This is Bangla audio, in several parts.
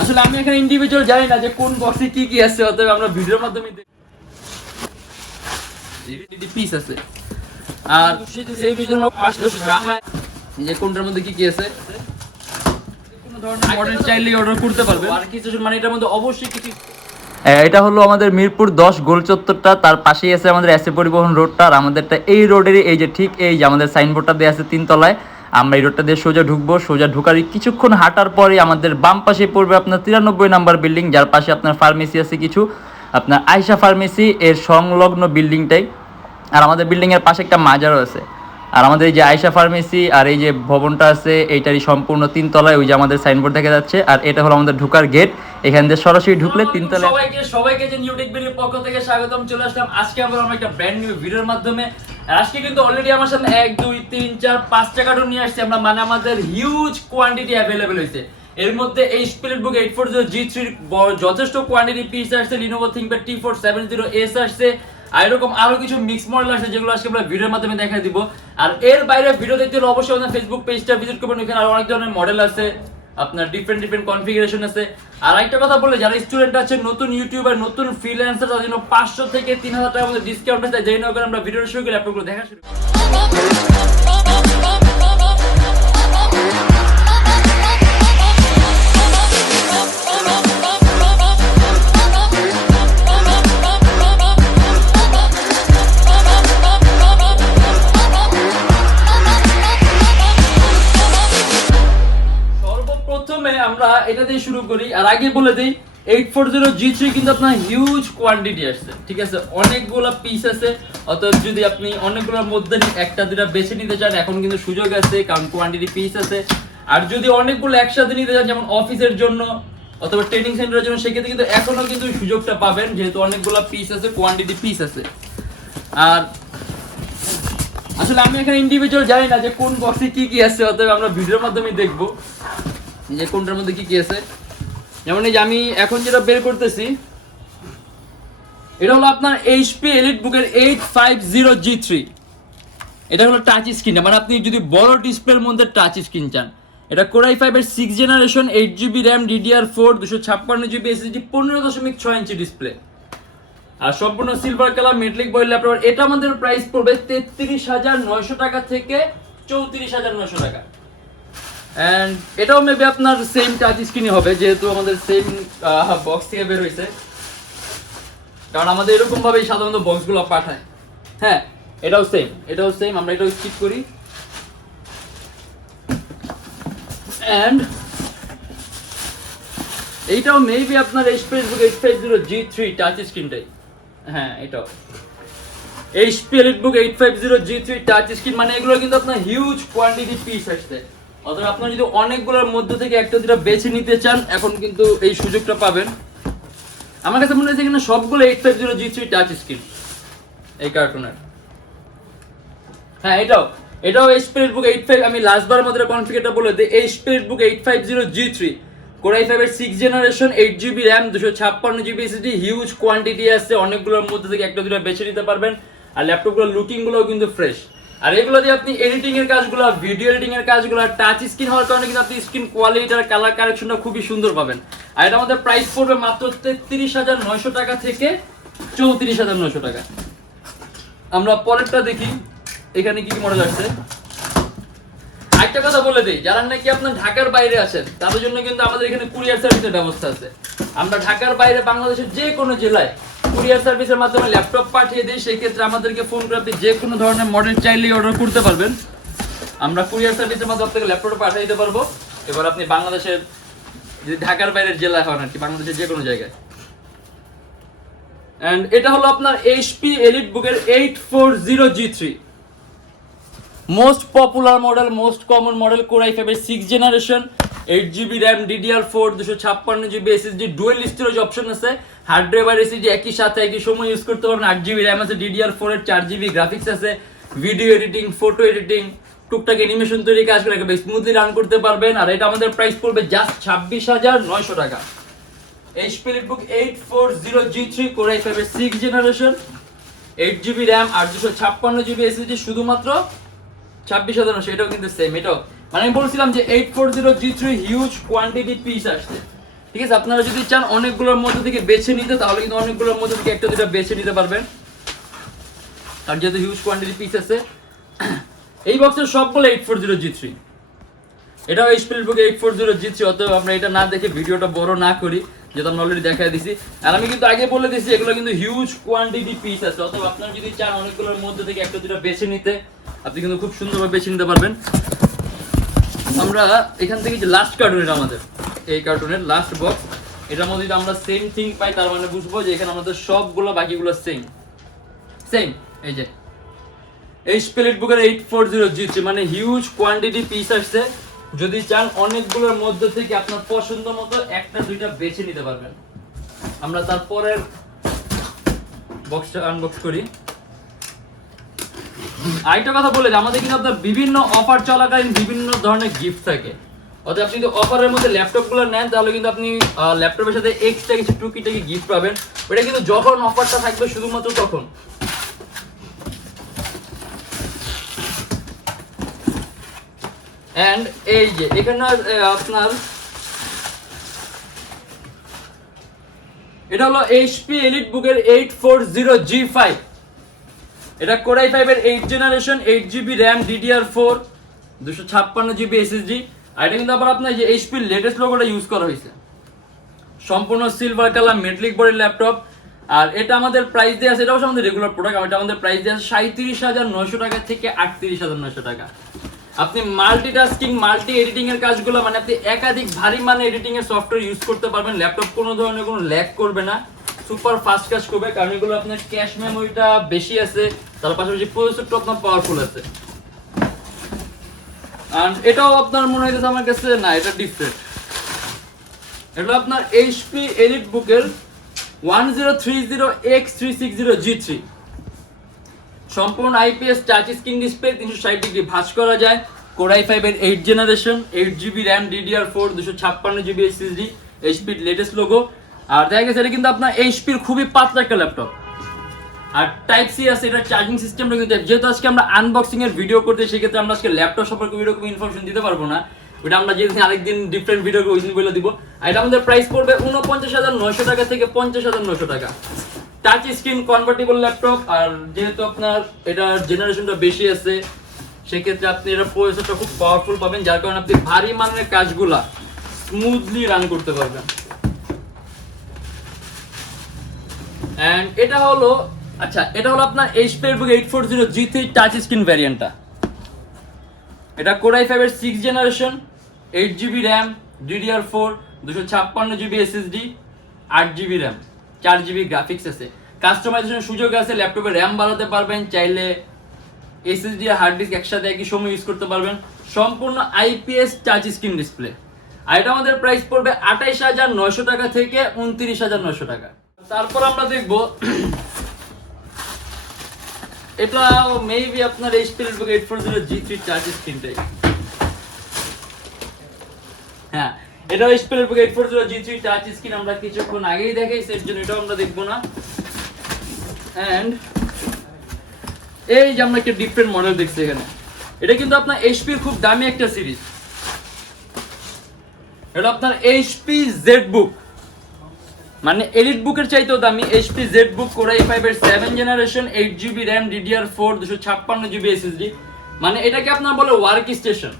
আসলে আমি এখানে ইন্ডিভিজুয়াল জানি না যে কোন বক্সে কি কি আছে, অতএব আমরা ভিডিওর মাধ্যমে পিস আছে আর সেই ভিডিওর যে কোনটার মধ্যে কি কি আছে কোনো ধরনের মডেল চাইলে অর্ডার করতে পারবে। আর কিছু মানে এটার মধ্যে অবশ্যই কিছু এটা হলো আমাদের মিরপুর 10 গোল চত্বরটা, তার পাশেই আছে আমাদের এসএ পরিবহন রোডটা। আর আমাদেরটা এই রোডেরই এই যে ঠিক এই যে আমাদের সাইনবোর্ডটা দেওয়া আছে 3 তলায়। আমরা এই রোডটা দিয়ে সোজা ঢুকবো, সোজা ঢুকার কিছুক্ষণ হাঁটার পরে আমাদের বাম পাশে পড়বে আপনার 93 নাম্বার বিল্ডিং, যার পাশে আপনার ফার্মেসি আছে কিছু, আপনার আয়শা ফার্মেসি এর সংলগ্ন বিল্ডিংটাই। আর আমাদের বিল্ডিংয়ের পাশে একটা মাজারও আছে। আর আমাদের এই যে আয়শা ফার্মেসি আর এই যে ভবনটা আছে এইটারই সম্পূর্ণ 3 তলায়, ওই যে আমাদের সাইনবোর্ড দেখা যাচ্ছে। আর এটা হলো আমাদের ঢোকার গেট, এখান দিয়ে সরাসরি ঢুকলে 3 তলায়। সবাইকে যে YoutechBDর পক্ষ থেকে স্বাগতম। চলে আসলাম আজকে আমরা একটা ব্র্যান্ড নিউ ভিডিওর মাধ্যমে। আর আজকে কিন্তু অলরেডি আমার সামনে 1 2 3 4 5টা কার্টুন নিয়ে আসছে আমরা, মানে আমাদের হিউজ কোয়ান্টিটি অ্যাভেলেবল হয়েছে। এর মধ্যে এই স্প্লিটবুক 840G3 যথেষ্ট কোয়ান্টিটি পিস আসছে, Lenovo ThinkPad T470S আসছে, আর এরকম আরো কিছু মিক্স মডেল আছে যেগুলো আজকে আমরা ভিডিওর মাধ্যমে দেখাই দিব। আর এর বাইরে ভিডিও দেখতে হলে অবশ্যই আমাদের ফেসবুক পেজটা ভিজিট করবেন, ওখানে আরো অনেক ধরনের মডেল আছে, আপনার ডিফারেন্ট কনফিগারেশন আছে। আর একটা কথা বলে, যারা স্টুডেন্ট আছে, নতুন ইউটিউবার, নতুন ফ্রিল্যান্সার, তাদের জন্য 500 থেকে 3000 টাকার মধ্যে ডিসকাউন্ট আছে। যেই না করে আমরা ভিডিওটা শুরু করি, আপনাগুলো দেখা শুরু করি। আমরা এটা দিয়ে শুরু করি। আর আগে বলে দিই 840G3 কিন্তু আপনার হিউজ কোয়ান্টিটি আসছে, ঠিক আছে, অনেকগুলো পিস আছে। অতএব যদি আপনি অনেকগুলোর মধ্যে একটা দুটা বেছে নিতে চান, এখন কিন্তু সুযোগ আছে, কারণ কোয়ান্টিটি পিস আছে। আর যদি অনেকগুলো একসাথে নিতে চান, যেমন অফিসের জন্য অথবা ট্রেনিং সেন্টারের জন্য, সেক্ষেত্রে কিন্তু এখনো কিন্তু সুযোগটা পাবেন, যেহেতু অনেকগুলো পিস আছে, কোয়ান্টিটি পিস আছে। আর আসলে আমি এখানে ইন্ডিভিজুয়াল জানি না যে কোন বক্সে কি কি আছে, অতএব আমরা ভিডিওর মাধ্যমে দেখবো যে কোনটার মধ্যে কি কি আছে। যেমন এই যে আমি এখন যেটা বের করতেছি, এটা হলো আপনার এইচপি এলিটবুকের 850G3। এটা হলো টাচ স্ক্রিন, মানে আপনি যদি বড় ডিসপ্লের মধ্যে টাচ স্ক্রিন চান। এটা Core i5 এর 6th generation, 8GB RAM, DDR4, 256GB SSD, 15.6 inch display, আর সম্পূর্ণ silver colour metallic body laptop. এটা আমাদের প্রাইস পড়বে 33,900 টাকা থেকে 34,900 টাকা। এন্ড এটাও মেবি আপনার সেম টাচ স্ক্রিনই হবে, যেহেতু আমাদের সেম বক্স থেকে বের হয়েছে, কারণ আমাদের এরকম ভাবেই সাধারণত বক্সগুলো পাঠায়। হ্যাঁ, এটাও সেম। আমরা এটাও স্কিপ করি। এন্ড এইটাও মেবি আপনার এইচপি 850G3 টাচ স্ক্রিনটাই। হ্যাঁ, এটাও HP EliteBook 850G3 touch screen. মানে এগুলো কিন্তু আপনার হিউজ কোয়ান্টিটি পিস আসছে। অথবা আপনারা যদি অনেকগুলোর মধ্যে থেকে একটা দুটা বেছে নিতে চান, এখন কিন্তু এই সুযোগটা পাবেন। আমার কাছে মনে হচ্ছে এখানে সবগুলো 850G3 টাচ স্ক্রিন এই কার্টুনের। হ্যাঁ, এটাও এইচপি এলিটবুক 85। আমি লাস্টবারের মধ্যে কনফিগারটা বলে দিই। HP EliteBook 850G3 Core i5 এর 6th generation, 8GB RAM, 256GB SSD, huge quantity আছে, অনেকগুলোর মধ্যে থেকে একটা দুটা বেছে নিতে পারবেন। আর ল্যাপটপগুলোর লুকিং গুলোও কিন্তু ফ্রেশ। আর এগুলো দিয়ে আপনি এডিটিং এর কাজগুলো, ভিডিও এডিটিং এর কাজগুলো, টাচ স্ক্রিন হওয়ার কারণে কিন্তু আপনি স্ক্রিন কোয়ালিটি আর কালার কারেকশনটা খুবই সুন্দর পাবেন। আর এটা আমাদের প্রাইস পড়বে মাত্র 33,900 টাকা থেকে 34,900 টাকা। আমরা পরেরটা দেখি এখানে কি কি মডেল আছে। একটা কথা বলে দিই, যারা নাকি আপনার ঢাকার বাইরে আছেন, তাদের জন্য কিন্তু আমাদের এখানে কুরিয়ার সার্ভিসের ব্যবস্থা আছে। আমরা ঢাকার বাইরে বাংলাদেশের যে কোনো জেলায় কুরিয়ার সার্ভিসের মাধ্যমে ল্যাপটপ পাঠিয়ে দিই। সেই ক্ষেত্রে আমাদেরকে ফোন করে আপনি যে কোনো ধরনের মডেল চাইলেই অর্ডার করতে পারবেন। আমরা কুরিয়ার সার্ভিসের মাধ্যমে আপনাকে ল্যাপটপ পাঠিয়ে দিতে পারবো। এবার আপনি বাংলাদেশের, যদি ঢাকার বাইরের জেলায় হন আর কি, বাংলাদেশের যে কোনো জায়গায়। এন্ড এটা হলো আপনার এইচপি এলিটবুকের 840G3, most popular model, most common model, Core i5 এর 6th generation, 8GB RAM, DDR4, 256GB SSD, dual storage option আছে, হার্ড ড্রাইভ আর এসএসডি একই সাথে একই সময় ইউজ করতে পারবেন। 8GB RAM আছে, DDR4 এর 4GB গ্রাফিক্স আছে, ভিডিও এডিটিং, ফটো এডিটিং, টুকটাক অ্যানিমেশন তৈরি কাজগুলো একেবারে স্মুথলি রান করতে পারবেন। আর এটা আমাদের প্রাইস পড়বে জাস্ট 26,900 টাকা। HP EliteBook 840G3 Core i5 এর 6th জেনারেশন, 8GB RAM আর 256GB SSD, শুধুমাত্র 26,900। এটাও কিন্তু সেম। এটাও মানে আমি বলছিলাম যে 840G3 হিউজ কোয়ান্টিটি পিস আসছে। ঠিক আছে, আপনারা যদি চান অনেকগুলোর মধ্যে থেকে বেছে নিতে তাহলে কিন্তু অনেকগুলোর মধ্যে থেকে একটা দুটা বেছে নিতে পারবেন, আর যেহেতু হিউজ কোয়ান্টিটি পিস আছে। এই বক্সের সবগুলো 840G3, এটাও HP EliteBook 840G3, অতএব আমরা এটা না দেখে ভিডিওটা বড় না করি, যেটা আমি অলরেডি দেখাই দিছি। আর আমি কিন্তু আগে বলে দিছি এগুলো কিন্তু হিউজ কোয়ান্টিটি পিস আছে, অতএব আপনারা যদি চান অনেকগুলোর মধ্যে থেকে একটা দুটা বেছে নিতে আপনি কিন্তু খুব সুন্দরভাবে বেছে নিতে পারবেন। আমরা এখান থেকে যে লাস্ট কার্টুন, আমাদের এই কার্টুনের লাস্ট বক্স, এটার মধ্যে যদি আমরা সেম থিং পাই তার মানে বুঝবো যে এখানে আমাদের সবগুলো বাকিগুলো সেম। এই যে HP EliteBook 840G3, মানে হিউজ কোয়ান্টিটি পিস আসছে। যদি চান অনেকগুলোর মধ্যে থেকে আপনার পছন্দ মতো একটা দুইটা বেছে নিতে পারবেন। আমরা তারপরের বক্সটা আনবক্স করি। আরেকটা কথা বলে যে আমাদের কিন্তু আপনার বিভিন্ন অফার চলাকালীন বিভিন্ন ধরনের গিফট থাকে, অর্থাৎ আপনি যদি অফারের মধ্যে ল্যাপটপগুলো নেন তাহলে কিন্তু আপনি ল্যাপটপের সাথে এক্সট্রা কিছু টুকিটাকি গিফট পাবেন। ওটা কিন্তু যখন অফারটা থাকবে শুধুমাত্র তখন। এন্ড এই যে এখানে আপনার এটা হলো HP EliteBook 840G5, এটা Core i5 এর 8th generation, 8GB RAM, DDR4, 256GB SSD। আর এটা কিন্তু আবার আপনার যে HP লেটেস্ট লোগোটা ইউজ করা হয়েছে, সম্পূর্ণ সিলভার কালার মেটালিক বডির ল্যাপটপ। আর এটা আমাদের প্রাইস দেওয়া আছে, এটাও আমাদের রেগুলার প্রোডাক্ট, এটা আমাদের প্রাইস দেওয়া আছে 37,900 টাকা থেকে 38,900 টাকা। আপনি মাল্টিটাস্কিং মাল্টি এডিটিং এর কাজগুলো, মানে আপনি একাধিক ভারী মানে এডিটিং এর সফটওয়্যার ইউজ করতে পারবেন, ল্যাপটপ কোনো ধরনের কোনো ল্যাগ করবে না, সুপার ফাস্ট কাজ করবে, কারণ এগুলো আপনার ক্যাশ মেমোরিটা বেশি আছে, তার পাশাপাশি প্রসেসরটা আপনার পাওয়ারফুল আছে। আর এটাও আপনার মনে হইতেছে আমার কাছে না, এটা ডিফারেন্ট। এটা আপনার HP EliteBook এর 1030X360G3, সম্পূর্ণ IPS touch screen display, 360 degree ভাঁজ করা যায়, Core i5 এর 8th generation, 8GB RAM, DDR4, 256GB SSD, HP latest logo. আর দেখা গেছে এটা কিন্তু আপনার HP এর খুবই পাতলা একটা ল্যাপটপ, আর টাইপ সি আছে, এটা চার্জিং সিস্টেমটা কিন্তু, যেহেতু আজকে আমরা আনবক্সিং এর ভিডিও করতে, সেক্ষেত্রে আমরা আজকে ল্যাপটপ সম্পর্কে এরকম ইনফরমেশন দিতে পারবো না, ওটা আমরা যেদিন আরেকদিন ডিফারেন্ট ভিডিও ওই দিন বলে দিব। আর এটা আমাদের প্রাইস পড়বে 49,900 টাকা থেকে 50,900 টাকা। টাচ স্ক্রিন কনভার্টেবল ল্যাপটপ, আর যেহেতু আপনার এটার জেনারেশনটা বেশি আছে সেক্ষেত্রে আপনি এটা প্রসেসরটা খুব পাওয়ারফুল পাবেন, যার কারণে আপনি ভারী মানের কাজগুলা স্মুথলি রান করতে পারবেন। এন্ড এটা হলো আপনার HP EliteBook 840G3 touch screen ভ্যারিয়েন্টটা। এটা Core i5 এর 6th generation, 8GB RAM, DDR4, 256GB SSD, 8GB RAM, 4GB graphics আছে, কাস্টমাইজেশনের সুযোগ আছে, ল্যাপটপে RAM বাড়াতে পারবেন, চাইলে SSD আর হার্ড ডিস্ক একসাথে একই সময় ইউজ করতে পারবেন, সম্পূর্ণ IPS টাচ স্ক্রিন ডিসপ্লে। আর এটা আমাদের প্রাইস পড়বে 28,900 টাকা থেকে 29,900 টাকা। তারপর আমরা দেখব এটা মেবি আপনার HP EliteBook 840G3 টাচ স্ক্রিনটাই, হ্যাঁ এটাও HP EliteBook 840G3 touch screen, আমরা কিছুক্ষণ আগেই দেখাইছি, এর জন্য এটাও আমরা দেখবো না। এন্ড এই যে আমরা একটা ডিফারেন্ট মডেল দেখছি এখানে, এটা কিন্তু আপনার HP এর খুব দামি একটা সিরিজ, এটা আপনার HP ZBook, মানে EliteBook এর চাইতেও দামি, HP ZBook Core i5 এর 7th generation, 8GB RAM, DDR4, 256GB SSD। মানে এটাকে আপনার বলে ওয়ার্ক স্টেশন,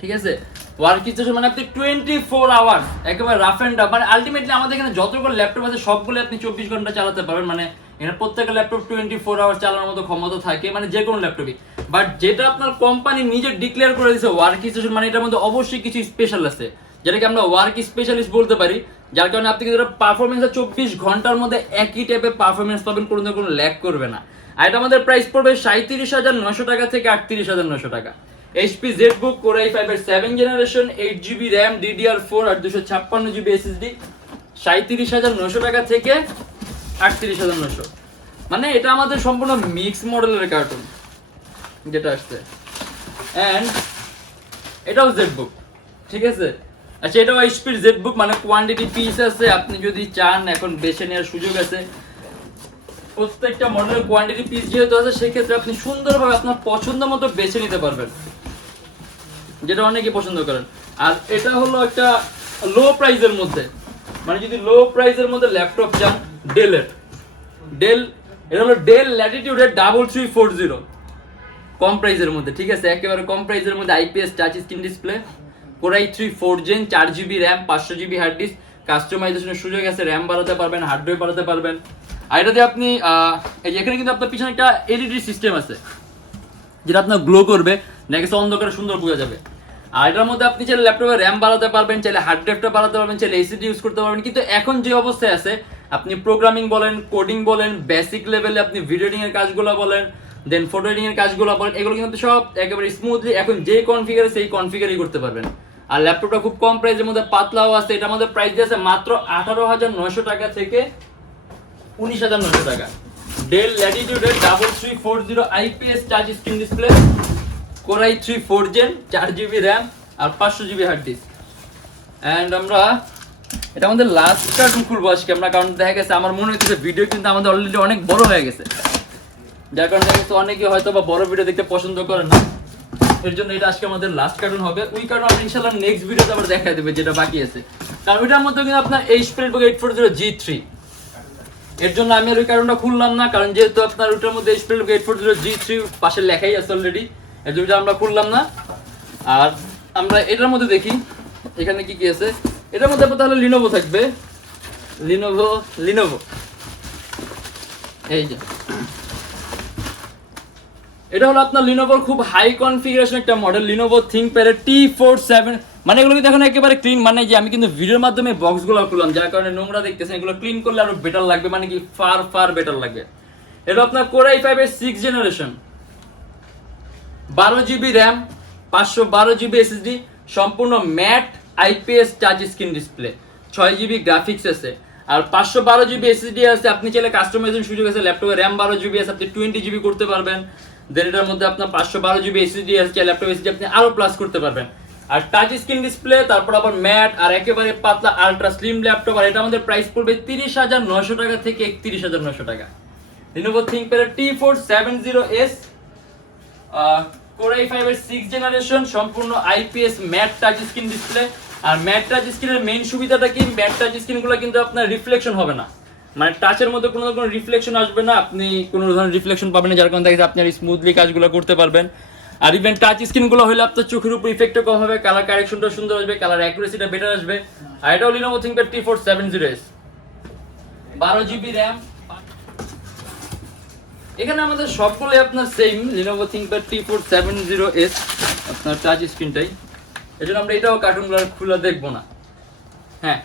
ঠিক আছে, ওয়ার্ক স্টেশন মানে আপনি 24 আওয়ার্স একেবারে রাফ এন্ড টাফ, মানে আলটিমেটলি আমাদের এখানে যতগুলো ল্যাপটপ আছে সবগুলো আপনি 24 ঘন্টা চালাতে পারবেন, মানে এখানে প্রত্যেকটা ল্যাপটপ 24 আওয়ার্স চালানোর মতো ক্ষমতা থাকে, মানে যে কোনো ল্যাপটপই। বাট যেটা আপনার কোম্পানি নিজে ডিক্লেয়ার করে দিয়েছে ওয়ার্ক স্টেশন, মানে এটার মধ্যে অবশ্যই কিছু স্পেশাল আছে, যেটাকে আমরা ওয়ার্ক স্পেশালিস্ট বলতে পারি, যার কারণে আপনি কিন্তু পারফরমেন্সে 24 ঘন্টার মধ্যে একই টাইপের পারফরমেন্স পাবেন, কোনো ল্যাগ করবে না। আর এটা আমাদের প্রাইস পড়বে 37,900 টাকা থেকে 38,900 টাকা। HP ZBook Core i5 এর 7th generation, 8GB RAM, DDR4 আর 256GB SSD, 37,900 টাকা থেকে 38,900। মানে এটা আমাদের সম্পূর্ণ মিক্স মডেলের কার্টুন যেটা আসছে। এন্ড এটাও ZBook, ঠিক আছে। আচ্ছা এটাও HP ZBook, মানে কোয়ান্টিটি পিস আছে, আপনি যদি চান এখন বেছে নেওয়ার সুযোগ আছে, প্রত্যেকটা মডেলের কোয়ান্টিটি পিস যেহেতু আছে সেক্ষেত্রে আপনি সুন্দরভাবে আপনার পছন্দ মতো বেছে নিতে পারবেন, যেটা অনেকে পছন্দ করেন। আর এটা হলো একটা লো প্রাইসের মধ্যে, মানে যদি লো প্রাইসের মধ্যে ল্যাপটপ চান, ডেল এটা হলো ডেল ল্যাটিটিউডের 3340, কম প্রাইসের মধ্যে, ঠিক আছে, একেবারে কম প্রাইসের মধ্যে IPS touch screen display, Core i3 4 Gen, 4GB RAM, 500GB hard disk, কাস্টমাইজেশনের সুযোগ আছে, র্যাম বাড়াতে পারবেন, হার্ডওয়্যার বাড়াতে পারবেন। আর এটাতে আপনি এই যে এখানে কিন্তু আপনার পিছনে একটা এলইডি সিস্টেম আছে যেটা আপনার গ্লো করবে, দেখেছে অন্ধকারে সুন্দর বোঝা যাবে। আর এটার মধ্যে আপনি চাইলে ল্যাপটপে র্যাম বাড়াতে পারবেন, চাইলে হার্ড ড্রাইভটা বাড়াতে পারবেন, চাইলে এসিডি ইউজ করতে পারবেন। কিন্তু এখন যে অবস্থায় আছে, আপনি প্রোগ্রামিং বলেন, কোডিং বলেন, বেসিক লেভেলে আপনি ভিডিও এডিটিং এর কাজগুলো বলেন, দেন ফটো এডিটিং এর কাজগুলো বলেন, এগুলো কিন্তু সব একেবারে স্মুথলি এখন যে কনফিগারে সেই কনফিগারই করতে পারবেন। আর ল্যাপটপটা খুব কম প্রাইসের মধ্যে পাতলাও আছে, এটা আমাদের প্রাইস দিয়েছে মাত্র 18,900 টাকা থেকে 19,900 টাকা। ডেল ল্যাটিটিউডের 3340 IPS touch screen display, Core i3 4 Gen, 4GB RAM আর 500GB হার্ড ডিস্ক। এন্ড আমরা এটা আমাদের লাস্ট কার্টুন খুলবো আজকে আমরা, কারণ দেখা গেছে আমার মনে হচ্ছে ভিডিও কিন্তু আমাদের অলরেডি অনেক বড় হয়ে গেছে, যার কারণে দেখা গেছে অনেকে হয়তো বা বড় ভিডিও দেখতে পছন্দ করে না, এর জন্য এটা আজকে আমাদের লাস্ট কার্টুন হবে। ওই কার্টুন আমরা ইনশাআল্লাহ নেক্সট ভিডিওতে আবার দেখাই দেবে যেটা বাকি আছে, কারণ ওইটার মধ্যে কিন্তু আপনার PowerBook 840 G3, এর জন্য আমি আর ওই কার্টুনটা খুললাম না, কারণ যেহেতু আপনার ওইটার মধ্যে PowerBook 840 G3 পাশে লেখাই আছে অলরেডি, এর জন্য আমরা খুললাম না। আর আমরা এটার মধ্যে দেখি এখানে কি কি আছে। এটার মধ্যে তাহলে Lenovo থাকবে, Lenovo এই যে এটা হলো আপনার Lenovo খুব হাই কনফিগারেশন একটা মডেল, Lenovo ThinkPad T47, মানে এগুলো কিন্তু এখন একেবারে ক্লিন, মানে যে আমি কিন্তু ভিডিওর মাধ্যমে বক্সগুলো খুললাম, যার কারণে নোংরা দেখতেছেন, এগুলো ক্লিন করলে আরো বেটার লাগবে, মানে কি ফার বেটার লাগবে। এটা আপনার Core i5 এর 6th generation, 12GB RAM, 512GB SSD, সম্পূর্ণ matte IPS touch screen display, 6GB graphics আছে আর 512GB SSD আছে। আপনি চাইলে কাস্টমাইজেশন সুযোগ আছে, ল্যাপটপে র্যাম 12GB আছে, আপনি 20GB করতে পারবেন। দেন এটার মধ্যে আপনার 512GB SSD আছে, ল্যাপটপ SSD আপনি আরো প্লাস করতে পারবেন। আর টাচ স্ক্রিন ডিসপ্লে, তারপর আবার ম্যাট আর একেবারে পাতলা আলট্রা স্লিম ল্যাপটপ। আর এটা আমাদের প্রাইস পড়বে 30,900 টাকা থেকে 31,900 টাকা। Lenovo ThinkPad T470S, Core i5 এর 6th জেনারেশন, সম্পূর্ণ IPS matte touch screen display. আর ম্যাট টাচ স্ক্রিনের মেইন সুবিধাটা কি, ম্যাট টাচ স্ক্রিনগুলো কিন্তু আপনার রিফ্লেকশন হবে না, মানে টাচের মধ্যে কোনো ধরনের রিফ্লেকশন আসবে না, আপনি কোনো ধরনের রিফ্লেকশন পাবেন না, যার কারণে দেখা যায় আপনি স্মুথলি কাজগুলো করতে পারবেন। আর ইভেন টাচ স্ক্রিনগুলো হলে আপনার চোখের উপর ইফেক্টও কম হবে, কালার কারেকশনটা সুন্দর আসবে, কালার অ্যাকুরেসিটা বেটার আসবে। আর এটাও Lenovo ThinkPad T470S, 12GB RAM. এখানে আমাদের সবগুলোই আপনার সেম Lenovo ThinkPad T470S, আপনার টাচ স্ক্রিনটাই, এজন্য আমরা এটাও কার্টুনগুলো খুলে দেখবো না। হ্যাঁ,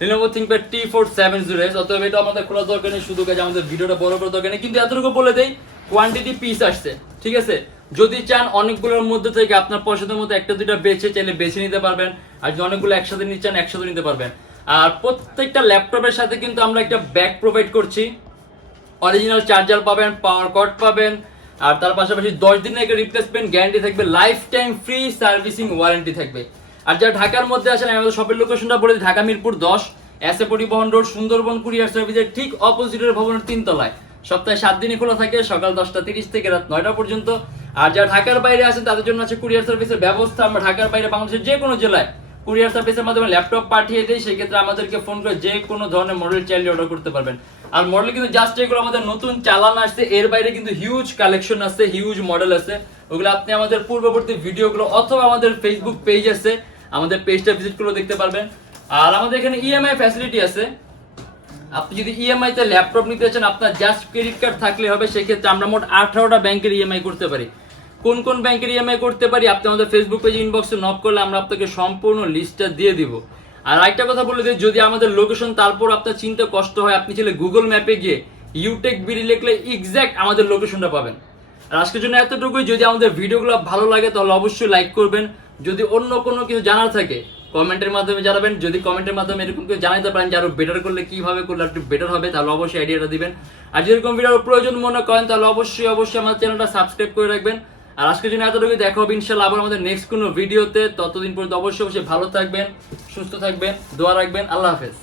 Lenovo ThinkPad T470S, অতএব এটা আমাদের খোলা দরকার নেই, শুধু কাজ আমাদের ভিডিওটা বড় করার দরকার নেই। কিন্তু এতটুকু বলে দেই, কোয়ান্টিটি পিস আসছে, ঠিক আছে, যদি চান অনেকগুলোর মধ্যে থেকে আপনার পছন্দের মতো একটা দুইটা চাইলে বেছে নিতে পারবেন, আর যদি অনেকগুলো একসাথে নিতে চান একসাথে নিতে পারবেন। আর প্রত্যেকটা ল্যাপটপের সাথে কিন্তু আমরা একটা ব্যাগ প্রোভাইড করছি, অরিজিনাল চার্জার পাবেন, পাওয়ার কর্ড পাবেন, আর তার পাশাপাশি 10 দিনের একটা রিপ্লেসমেন্ট গ্যারান্টি থাকবে, life time free servicing warranty থাকবে। আর যারা ঢাকার মধ্যে আসেন, আমাদের শপের লোকেশনটা বলে দিই, ঢাকা মিরপুর 10, পরিবহন রোড, সুন্দরবন কুরিয়ার সার্ভিসের ঠিক অপোজিটের ভবনের 3 তলায়। সপ্তাহে 7 দিনই খোলা থাকে, সকাল 10:30 থেকে রাত 9টা পর্যন্ত। আর যারা ঢাকার বাইরে আছেন তাদের জন্য আছে কুরিয়ার সার্ভিসের ব্যবস্থা, আমরা ঢাকার বাইরে বাংলাদেশের যে কোনো জেলায় কুরিয়ার সার্ভিসের মাধ্যমে ল্যাপটপ পাঠিয়ে দেই, সেক্ষেত্রে আমাদেরকে ফোন করে যে কোনো ধরনের মডেল চাইলে অর্ডার করতে পারবেন। আর মডেল কিন্তু জাস্ট এগুলো আমাদের নতুন চালান আসছে, এর বাইরে কিন্তু হিউজ কালেকশন আছে, হিউজ মডেল আছে, ওগুলো আপনি আমাদের পূর্ববর্তী ভিডিওগুলো অথবা আমাদের ফেসবুক পেজ আছে, আমাদের পেজটা ভিজিট করে দেখতে পারবেন। আর আমাদের এখানে ইএমআই ফ্যাসিলিটি আছে, আপনি যদি ইএমআই তে ল্যাপটপ নিতে চান, আপনার জাস্ট ক্রেডিট কার্ড থাকলে হবে, সেক্ষেত্রে আমরা মোট 18টা ব্যাংকের ইএমআই করতে পারি। কোন কোন ব্যাংকের ইএমআই করতে পারি, আপনি আমাদের ফেসবুক পেজে ইনবক্সে নক করলে আমরা আপনাকে সম্পূর্ণ লিস্টটা দিয়ে দিব। আর আরেকটা কথা বলে দিই, যদি আমাদের লোকেশন তারপর আপনার চিনতে কষ্ট হয়, আপনি চাইলে গুগল ম্যাপে গিয়ে YoutechBD লিখলে এক্স্যাক্ট আমাদের লোকেশনটা পাবেন। আর আজকের জন্য এতটুকুই। যদি আমাদের ভিডিওগুলো ভালো লাগে তাহলে অবশ্যই লাইক করবেন, যদি অন্য কোনো কিছু জানার থাকে কমেন্টের মাধ্যমে জানাবেন, যদি কমেন্টের মাধ্যমে এরকম কিছু জানাতে পারেন যে আরো বেটার করলে কিভাবে করলে একটু বেটার হবে, তাহলে অবশ্যই আইডিয়াটা দিবেন। আর যদি এরকম ভিডিওর প্রয়োজন মনে করেন তাহলে অবশ্যই আমার চ্যানেলটা সাবস্ক্রাইব করে রাখবেন। আর আজকের জন্য এতটুকুই, দেখা হবে ইনশাআল্লাহ আবার আমাদের নেক্সট কোনো ভিডিওতে। ততদিন পর্যন্ত অবশ্যই ভালো থাকবেন, সুস্থ থাকবেন, দোয়া রাখবেন। আল্লাহ হাফেজ।